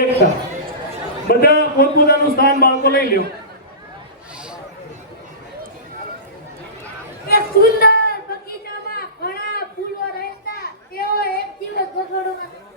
એકતા બધા પોતપોતાનું સ્થાન બાળકો લઈ લ્યો. એક સુંદર બગીચામાં ઘણા ફૂલો રહેતા. તેઓ એક દિવસ ગધેડોના